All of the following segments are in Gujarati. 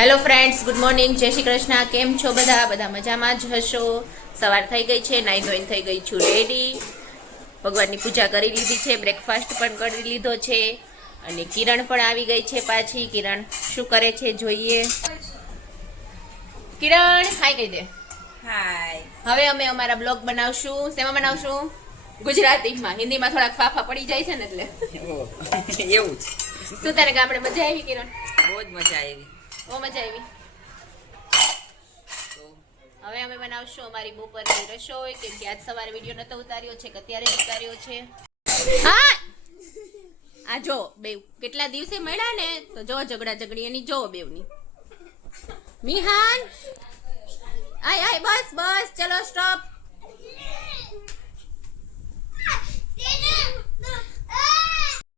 હેલો ફ્રેન્ડ્સ, ગુડ મોર્નિંગ, જય શ્રી કૃષ્ણ. કેમ છો બધા મજામાં જ હશો. સવાર થઈ ગઈ છે, નાઈ ધોઈને થઈ ગઈ છું રેડી. ભગવાનની પૂજા કરી લીધી છે, બ્રેકફાસ્ટ પણ કરી લીધો છે અને કિરણ પણ આવી ગઈ છે પાછી. કિરણ શું કરે છે જોઈએ. કિરણ હાય કહી દે. હાય. હવે અમે અમારા બ્લોગ બનાવશું. શેમાં બનાવશું? ગુજરાતીમાં. હિન્દીમાં થોડાક ફાફા પડી જાય છે ને એટલે એવું જ. શું તારે ગામડે મજા આવી કિરણ? બહુ જ મજા આવી. બહુ મજા આવી. હવે અમે બનાવશું અમારી બપોરની રસોઈ. કેમ કે આજ સવારે વિડીયો નતો ઉતાર્યો છે કે અત્યારે જ ઉતાર્યો છે. હા આ જો બે કેટલા દિવસે મળ્યા ને તો જો ઝઘડા ઝઘડી એની જો બેવની. મિહાન આય આય બસ બસ ચલો સ્ટોપ.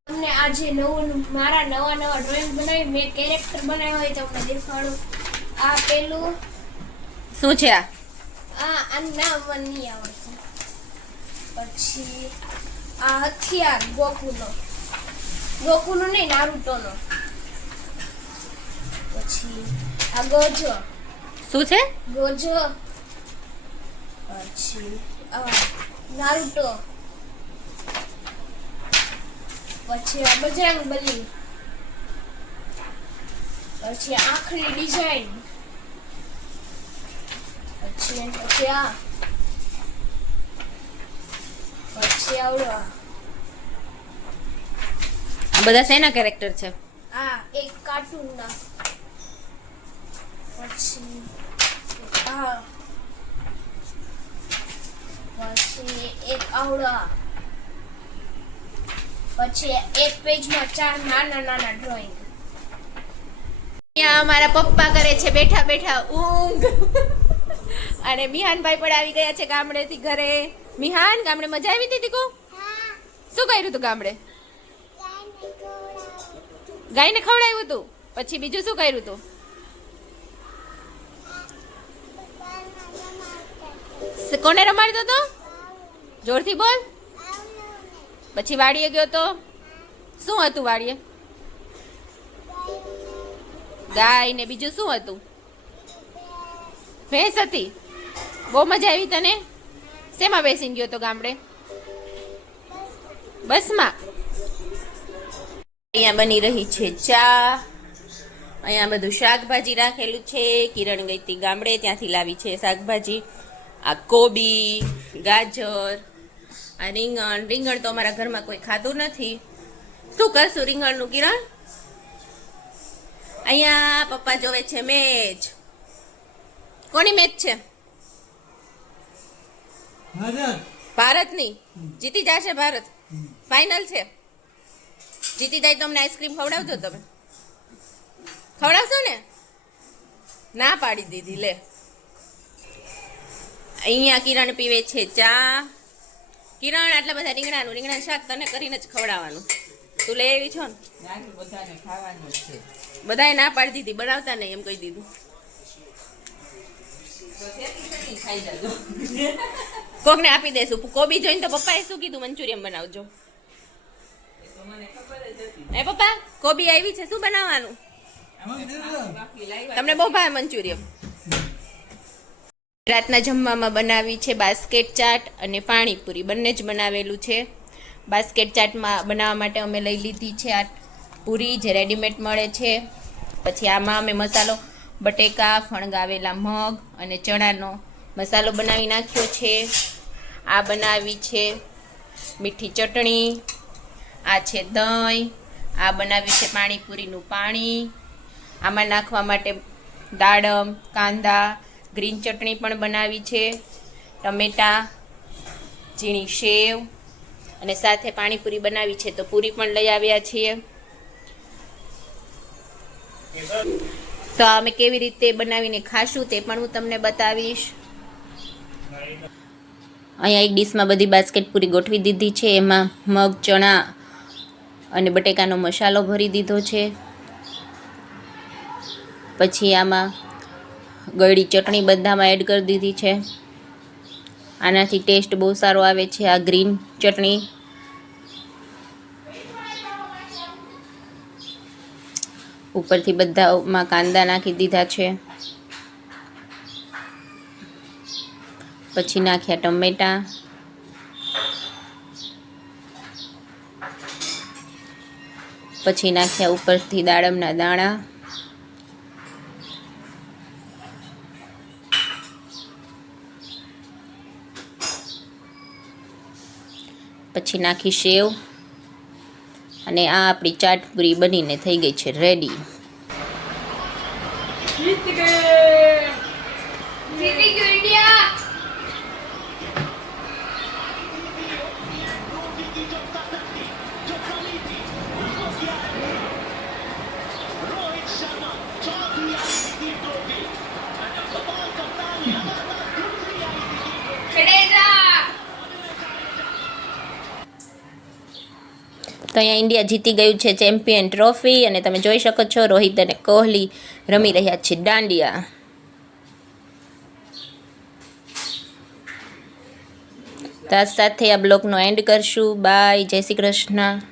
તમને આજે મારા નવા ડ્રોઈંગ બનાવી મેં કેરેક્ટર બનાવ્યો હોય તો તમને દેખાડું. આ પેલું શું છે આ? આ નામ મને નહીં આવડતું. પછી આ હથિયાર ગોકુનો નહીં નારુતોનો. પછી આ ગોજો શું છે? ગોજો. પછી આ નારુતો. પછી આ બજરંગબલી. પછી આંખની ડિઝાઇન. પછી આ પછી આવડો આ બધા શેના કેરેક્ટર છે? આ એક કાર્ટૂન ના. પછી આ પછી એક આવડા. પછી એક પેજમાં 4 નાના ડ્રોઈંગ. અહીંયા અમારા પપ્પા કરે છે બેઠા બેઠા ઊંઘ અને મિહાનભાઈ પણ આવી ગયા છે ગામડેથી ઘરે. મિહાન, ગામડે મજા આવી હતી કો? શું કર્યું તું ગામડે? ગાયને ખવડાવ્યું તું. પછી બીજું શું કર્યું તું? કોને રમાડતો તો? જોરથી બોલ. પછી વાડીએ ગયો તો શું હતું વાડીએ? ગાય ને બીજું શું હતું? ભેંસ હતી. બહુ મજા આવી તને? શેમાં બેસીને ગયો તો ગામડે? બસમાં. અહીંયા બની રહી છે ચા. અહીંયા બધું શાકભાજી રાખેલું છે. કિરણ ગઈ હતી ગામડે, ત્યાંથી લાવી છે શાકભાજી. આ કોબી, ગાજર, આ રીંગણ તો અમારા ઘરમાં કોઈ ખાતું નથી. શું કરશું રીંગણનું કિરણ? અહીંયા પપ્પા જોવે છે મેચ. કોની મેચ છે? ભારતની. જીતી જશે ભારત. ફાઇનલ છે. જીતી જાય તો અમને આઈસ્ક્રીમ ખવડાવજો. તમે ખવડાવશો ને? ના પાડી દીધી લે. અહીંયા કિરણ પીવે છે ચા. કિરણ, આટલા બધા રીંગણા શાક તને કરીને જ ખવડાવવાનું. તું લઈ આવી છો ને? બધાને ખાવાનું છે. બધાએ ના પાડી દીધી, બનાવતા નહીં એમ કહી દીધું. કોકને આપી દેશું. કોબી જોઈને તો પપ્પાએ શું કીધું? મંચુરિયન બનાવજો. એ પપ્પા, કોબી આવી છે, શું બનાવવાનું? તમને બહુ ભાવે મંચુરિયન? રાતના જમવામાં બનાવી છે બાસ્કેટ ચાટ અને પાણીપુરી, બંને જ બનાવેલું છે. બાસ્કેટ ચાટમાં બનાવવા માટે અમે લઈ લીધી છે આ પૂરી જે રેડીમેડ મળે છે. પછી આમાં અમે મસાલો બટેકા, ફણગાવેલા મગ અને ચણાનો મસાલો બનાવી નાખ્યો છે. આ બનાવી છે મીઠી ચટણી. આ છે દહીં. આ બનાવ્યું છે પાણીપુરીનું પાણી. આમાં નાખવા માટે દાડમ, કાંદા, ગ્રીન ચટણી પણ બનાવી છે, ટમેટા, ઝીણી સેવ અને સાથે પાણીપુરી બનાવી છે. તો પૂરી પણ લઈ આવ્યા છીએ. તો અમે કેવી રીતે બનાવીને ખાશું તે પણ હું તમને બતાવીશ. અહીંયા એક ડીશમાં બધી બાસ્કેટ પૂરી ગોઠવી દીધી છે. એમાં મગ, ચણા અને બટેકાનો મસાલો ભરી દીધો છે. પછી આમાં ગળી ચટણી બધામાં એડ કરી દીધી છે. આનાથી ટેસ્ટ બહુ સારો આવે છે. આ ગ્રીન ચટણી. ઉપરથી બધામાં કાંદા નાખી દીધા છે. પછી નાખ્યા ટમેટા. પછી નાખ્યા ઉપરથી દાડમના દાણા. પછી નાખી સેવ. અને આ આપણી ચાટ પૂરી બનીને થઈ ગઈ છે રેડી. જીતી ગયું ઇન્ડિયા. તો અહીંયા ઇન્ડિયા જીતી ગયું છે ચેમ્પિયન ટ્રોફી. અને તમે જોઈ શકો છો રોહિત અને કોહલી રમી રહ્યા છે દાંડિયા. તો આ સાથે આ બ્લોગનો એન્ડ કરશું. બાય, જય શ્રી કૃષ્ણ.